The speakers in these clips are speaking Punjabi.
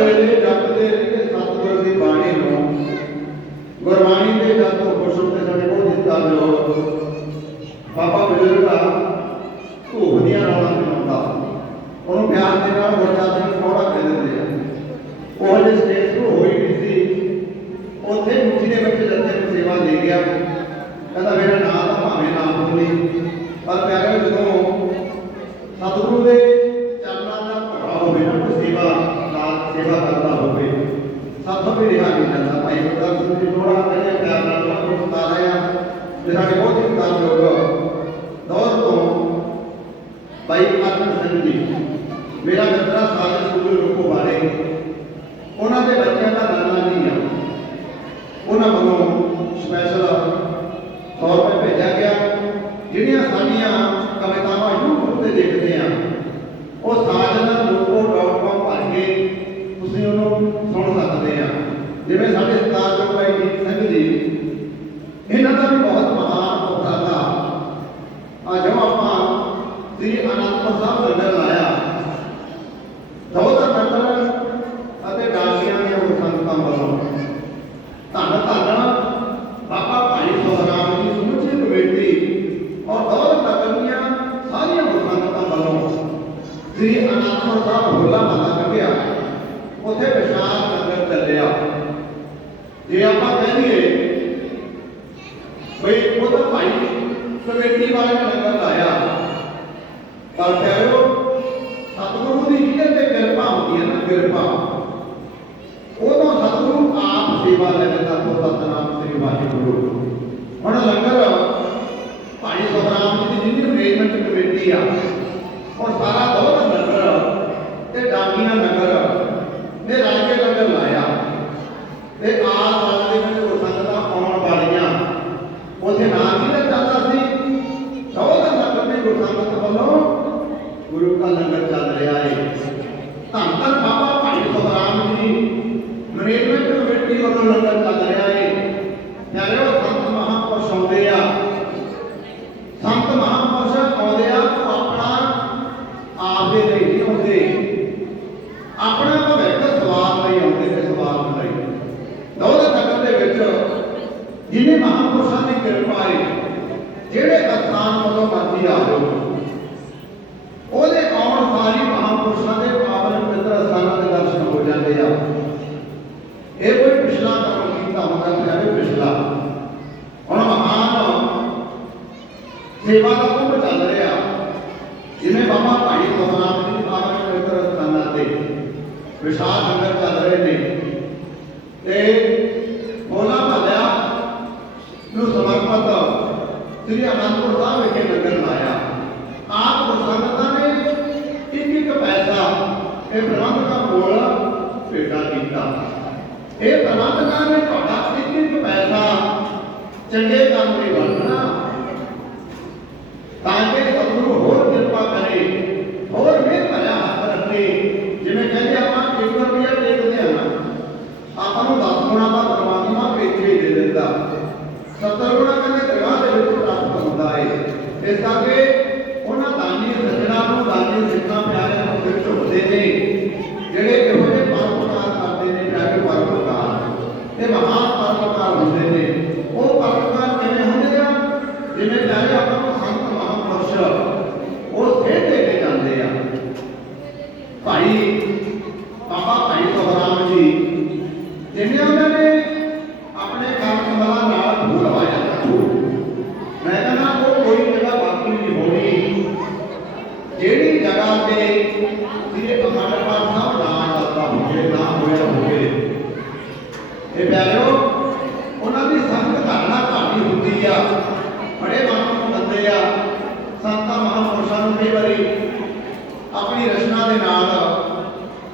ਵੇਲੇ ਜਪਦੇ ਰਹੇ ਸਤਿਗੁਰ ਦੀ ਬਾਣੀ ਨੂੰ ਗੁਰਬਾਣੀ ਦੇ ਜਪ ਹੁਕਮ ਤੇ ਸਾਡੇ ਕੋਲ ਦਿੱਤਾ ਜੋ ਬਾਬਾ ਬਜ਼ੁਰਗ ਦਾ ਧੂਪ ਦੀਆਂ ਰੌਣਾਂ ਨੂੰ ਹੁੰਦਾ ਉਹਨੂੰ ਪਿਆਰ ਦੇ ਨਾਲ ਗੁਰਦਾਸ ਨੂੰ ਥੋੜਾ ਕਹਿ ਦਿੰਦੇ ਆ। ਉਹ ਹਲੇ ਸਟੇਜ ਤੋਂ ਹੋਈ ਨਹੀਂ ਸੀ। ਉੱਥੇ ਮੁਖੀ ਦੇ ਵਿੱਚ ਜੱਥੇ ਨੂੰ ਸੇਵਾ ਦੇ ਗਿਆ। ਕਹਿੰਦਾ, ਮੇਰਾ ਨਾਮ ਤਾਂ ਭਾਵੇਂ ਨਾਮ ਹੋਣੀ ਪਰ ਪਿਆਰੇ ਜਦੋਂ ਸਤਿਗੁਰੂ ਦੇ ਤੇ ਸਾਡੇ ਬਹੁਤ ਹੀ ਧੰਨਯੋਗ ਦੌਰ ਤੋਂ ਭਾਈ ਅਰਜਨ ਸਿੰਘ ਜੀ ਮੇਰਾ ਮਿੱਤਰਾ ਸਾਜਨ ਸਕੂਲ ਰੂਪੋ ਬਾਰੇ ਉਹਨਾਂ ਦੇ ਬੱਚਿਆਂ ਦਾ ਨਾਨਾ ਨਹੀਂ ਆ ਉਹਨਾਂ ਵੱਲੋਂ ਸਪੈਸ਼ਲ 100 ਰੁਪਏ ਭੇਜਿਆ ਗਿਆ ਜਿਹੜੀਆਂ ਸਾਡੀਆਂ ਕਵਿਤਾਵਾਂ YouTube ਤੇ ਦੇਖਦੇ ਆ ਉਹ ਸਾਜਨ.com ਭਰ ਕੇ ਤੁਸੀਂ ਉਹਨੂੰ ਸੁਣ ਸਕਦੇ ਆ ਜਿਵੇਂ ਸਾਡੇ ਸਰਦਾਰ ਜੋ ਭਾਈ ਜੀਤ ਸਿੰਘ ਜੀ ਇਹਨਾਂ ਦਾ ਵੀ ਬਹੁਤ ਮਹਾਨ ਉਪਰਾਲਾ ਅੱਜ ਆਪਾਂ ਸ੍ਰੀ ਅਨੰਦਪੁਰ ਸਾਹਿਬ ਲੰਗਰ ਲਾਇਆ ਦੌਲਤ ਨਗਰ ਅਤੇ ਡਾਕੀਆਂ ਦੀਆਂ ਉਹ ਸੰਗਤਾਂ ਵੱਲੋਂ ਧੰਨ ਧੰਨ ਬਾਬਾ ਭਾਈ ਸੋਹਰਾਮ ਜੀ ਸਮੁੱਚੀ ਕਮੇਟੀ ਔਰ ਦੌਲਤ ਨਗਰ ਦੀਆਂ ਸਾਰੀਆਂ ਉਹ ਸੰਗਤਾਂ ਵੱਲੋਂ ਸ੍ਰੀ ਅਨੰਦਪੁਰ ਸਾਹਿਬ ਹੋਲਾ ਮਹੱਲਾ ਕੱਢਿਆ ਉੱਥੇ ਵਿਸ਼ਾਲ ਲੰਗਰ ਚੱਲਿਆ ਜੇ ਆਪਾਂ ਕਹੀਏ ਬਈ ਉਹ ਤਾਂ ਭਾਈ ਕਮੇਟੀ ਵਾਲੇ ਲੰਗਰ ਲਾਇਆ? ਪਰ ਪਿਆਰਿਓ ਸਤਿਗੁਰੂ ਦੀ ਜਿਹਦੇ ਤੇ ਕਿਰਪਾ ਹੁੰਦੀ ਹੈ ਨਾ ਕਿਰਪਾ? ਉਦੋਂ ਸਤਿਗੁਰੂ ਆਪ ਸੇਵਾ ਲੈਂਦਾ ਤੋਂ ਸਤਨਾਮ ਸ੍ਰੀ ਵਾਹਿਗੁਰੂ। ਹੁਣ ਲੰਗਰ ਭਾਈ ਸੁਖਰਾਮ ਜੀ ਦੀ ਜਿੰਨੀ ਮੈਨੇਜਮੈਂਟ ਕਮੇਟੀ ਆ ਔਰ ਸਾਰਾ ਬਹੁਤ ਨਗਰ ਤੇ ਡਾਂਗੀਆਂ ਨਗਰ ਨੇ ਰਲ ਕੇ ਲੰਗਰ ਲਾਇਆ। ਤੇ ਆ ਸਾਲ ਦੇ ਵਿੱਚ ਸੰਗਤਾਂ ਆਉਣ ਵਾਲੀਆਂ। ਉਥੇ ਨਾਮ ਹੀ ਦੇ ਵੱਲੋਂ ਗੁਰੂ ਦਾ ਲੰਗਰ ਚੱਲ ਰਿਹਾ ਹੈ ਧੰਨ ਧੰਨ ਬਾਬਾ ਭਾਈ ਸੁਖਰਾਮ ਜੀ ਮੈਨੇਜਮੈਂਟ ਕਮੇਟੀ ਵੱਲੋਂ ਲੰਗਰ ਚੱਲ ਰਿਹਾ ਹੈ ਪਿਆਰਿਓ, ਸੰਤ ਮਹਾਂਪੁਰਸ਼ ਆਉਂਦੇ ਆ। ਸੰਤ ਮਹਾਂਪੁਰਸ਼ ਆਉਂਦੇ ਆ, ਉਹ ਆਪਣਾ ਆਪ ਦੇ ਲਈ ਨਹੀਂ ਆਉਂਦੇ। ਆਪਣਾ ਭਵਿੱਖ ਸਵਾਰ ਲਈ ਆਉਂਦੇ ਨੇ, ਸਵਾਰ ਲਈ। ਦੌਲਤ ਨਗਰ ਦੇ ਵਿੱਚ ਜਿਹਨੇ ਮਹਾਂਪੁਰਸ਼ਾਂ ਦੀ ਕਿਰਪਾ ਹੈ ਜਿਹੜੇ ਅਸਥਾਨ ਵੱਲੋਂ ਮਰਜ਼ੀ ਆ ਜਾਓ ਉਹਦੇ ਆਉਣ ਸਾਰੀ ਮਹਾਂਪੁਰਸ਼ਾਂ ਦੇ ਪਾਵਨ ਪਵਿੱਤਰ ਸਥਾਨਾਂ ਦੇ ਦਰਸ਼ਨ ਹੋ ਜਾਂਦੇ ਆ ਇਹ ਕੋਈ ਪਿਛਲਾ ਕਰਮ ਕੀਤਾ ਹੁੰਦਾ ਹੈ ਵੀ ਪਿਛਲਾ ਹੁਣ ਮਹਾਨ ਸੇਵਾ ਦਾ ਕੁੰਭ ਚੱਲ ਰਿਹਾ ਜਿਵੇਂ ਬਾਬਾ ਭਾਈ ਸੋਹਰਾਮ ਜੀ ਦੀ ਪਾਵਨ ਪਵਿੱਤਰ ਸਥਾਨਾਂ ਤੇ ਵਿਸ਼ਾਲ ਲੰਗਰ ਚੱਲ ਰਹੇ ਨੇ ਤੇ ਹੋਲਾ ਮਹੱਲਾ ਨੂੰ ਸਮਰਪਿਤ ਸ੍ਰੀ ਅਨੰਦਪੁਰ ਸਾਹਿਬ ਵਿਖੇ ਲੰਗਰ ਲਾਇਆ। ਆਪ ਪ੍ਰਸੰਨਤਾ ਨੇ ਇੱਕ ਇੱਕ ਪੈਸਾ ਇਹ ਪ੍ਰਬੰਧਕਾਂ ਕੋਲ ਭੇਟਾ ਕੀਤਾ। ਇਹ ਪ੍ਰਬੰਧਕਾਂ ਨੇ ਤੁਹਾਡਾ ਇੱਕ ਇੱਕ ਪੈਸਾ ਚੰਗੇ ਕੰਮ ਲਈ ਵਰਤਣਾ ਤਾਂ ਕਿ ਸਤਿਗੁਰੂ ਹੋਰ ਕਿਰਪਾ ਕਰੇ ਹੋਰ ਮਿਹਰ ਭਰਿਆ ਹੱਥ ਰੱਖੇ ਜਿਵੇਂ ਕਹਿੰਦੇ ਆਪਾਂ ਇੱਕ ਰੁਪਈਆ ਟੇਕਦੇ ਆ ਨਾ ਆਪਾਂ ਨੂੰ 10 ਗੁਣਾ ਦਾ ਪਰਮਾਤਮਾ ਪੇਛੇ ਦੇ ਦਿੰਦਾ 70 ਗੁਣਾ ਕਹਿੰਦੇ ਦਰਗਾਹ ਦੇ ਵਿੱਚ ਪ੍ਰਾਪਤ ਹੁੰਦਾ ਹੈ ਇਸ ਕਰਕੇ ਉਹਨਾਂ ਦਾਨੀ ਸੱਜਣਾ ਨੂੰ ਦਾਨੀ ਸਿੱਖਾਂ ਪਿਆਰਿਆਂ ਨੂੰ ਸਿਰ ਝੁਕਦੇ ਨੇ। ਜਿਹੜੇ ਇਹੋ ਜਿਹੇ ਪਰਮਕਾਰ ਕਰਦੇ ਨੇ ਪਿਆਰੇ ਪਰਮਕਾਰ ਇਹ ਮਹਾਨ ਪਰਮਕਾਰ ਹੁੰਦੇ ਨੇ ਉਹ ਪਰਮਕਾਰ ਕਿਵੇਂ ਹੁੰਦੇ ਆ ਜਿਵੇਂ ਪਿਆਰੇ ਆਪਾਂ ਨੂੰ ਸੰਤ ਮਹਾਂਪੁਰਸ਼ ਉਹ ਸੇਧ ਦੇ ਕੇ ਜਾਂਦੇ ਆ ਭਾਈ ਬਾਬਾ ਭਾਈ ਸੁਖਰਾਮ ਜੀ ਜਿਵੇਂ ਉਹਨਾਂ ਨੇ ਆਪਣੇ ਕੰਮ ਕਮਲਾ ਨਾਲ ਫੂਲ ਲਵਾਇਆ ਮੈਂ ਕਹਿੰਦਾ ਉਹ ਕੋਈ ਜਗ੍ਹਾ ਬਾਕੀ ਨਹੀਂ ਹੋਣੀ ਜਿਹੜੀ ਜਗ੍ਹਾ ਤੇ ਜਿਹੜੇ ਅਮਰ ਪਾਠ ਸਾਹਿਬ ਨਾ ਕਰਦਾ ਹੋਵੇ ਨਾ ਹੋਇਆ ਹੋਵੇ ਇਹ ਪਿਆਰਿਓ, ਉਹਨਾਂ ਦੀ ਸੰਗਤ ਧਾਰਨਾ ਘਾਟੀ ਹੁੰਦੀ ਆ। ਬੜੇ ਮਹਾਨ ਬੰਦੇ ਆ। ਸੰਤਾਂ ਮਹਾਂਪੁਰਸ਼ਾਂ ਨੂੰ ਕਈ ਵਾਰੀ ਆਪਣੀ ਰਚਨਾ ਦੇ ਨਾਲ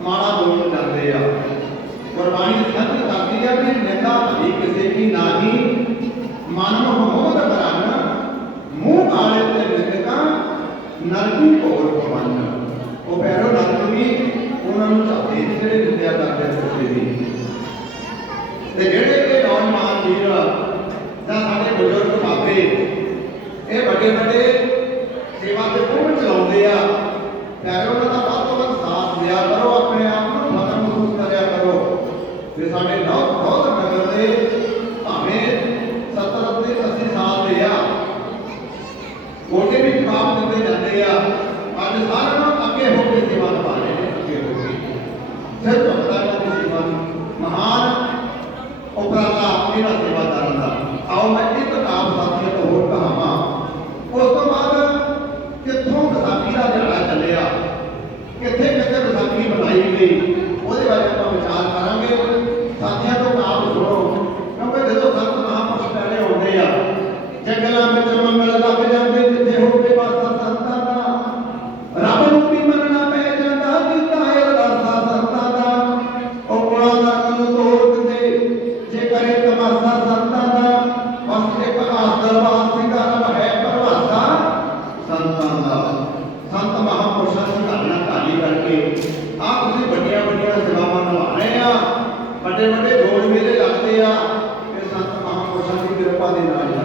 ਮਾੜਾ ਬੋਲਣ ਜਾਂਦੇ ਆ। ਗੁਰਬਾਣੀ ਸੰਤ ਕਰਦੀ ਆ ਕਿ ਨਿੰਦਾ ਭਲੀ ਕਿਸੇ ਕੀ ਨਾਹੀ, ਮਨ ਨੂੰ ਕਰਨ ਮੂੰਹ ਕਾਲੇ ਤੇ ਨਿੰਦਕਾਂ ਨਰਕੀ ਭੋਰ ਪਵਨ। ਉਹ ਪੈਰੋ ਨਰਕ ਵੀ ਉਹਨਾਂ ਨੂੰ ਚਾਹਦੇ ਜਿਹੜੇ ਨਿੰਦਿਆ ਕਰਦੇ ਸੱਚੇ ਤੇ ਜਿਹੜੇ ਇਹ ਨੌਜਵਾਨ ਵੀਰ ਜਾਂ ਸਾਡੇ ਬਜ਼ੁਰਗ ਬਾਬੇ ਇਹ ਵੱਡੇ ਵੱਡੇ ஐந்து போதை வழக்கமாக உபாதி நாடி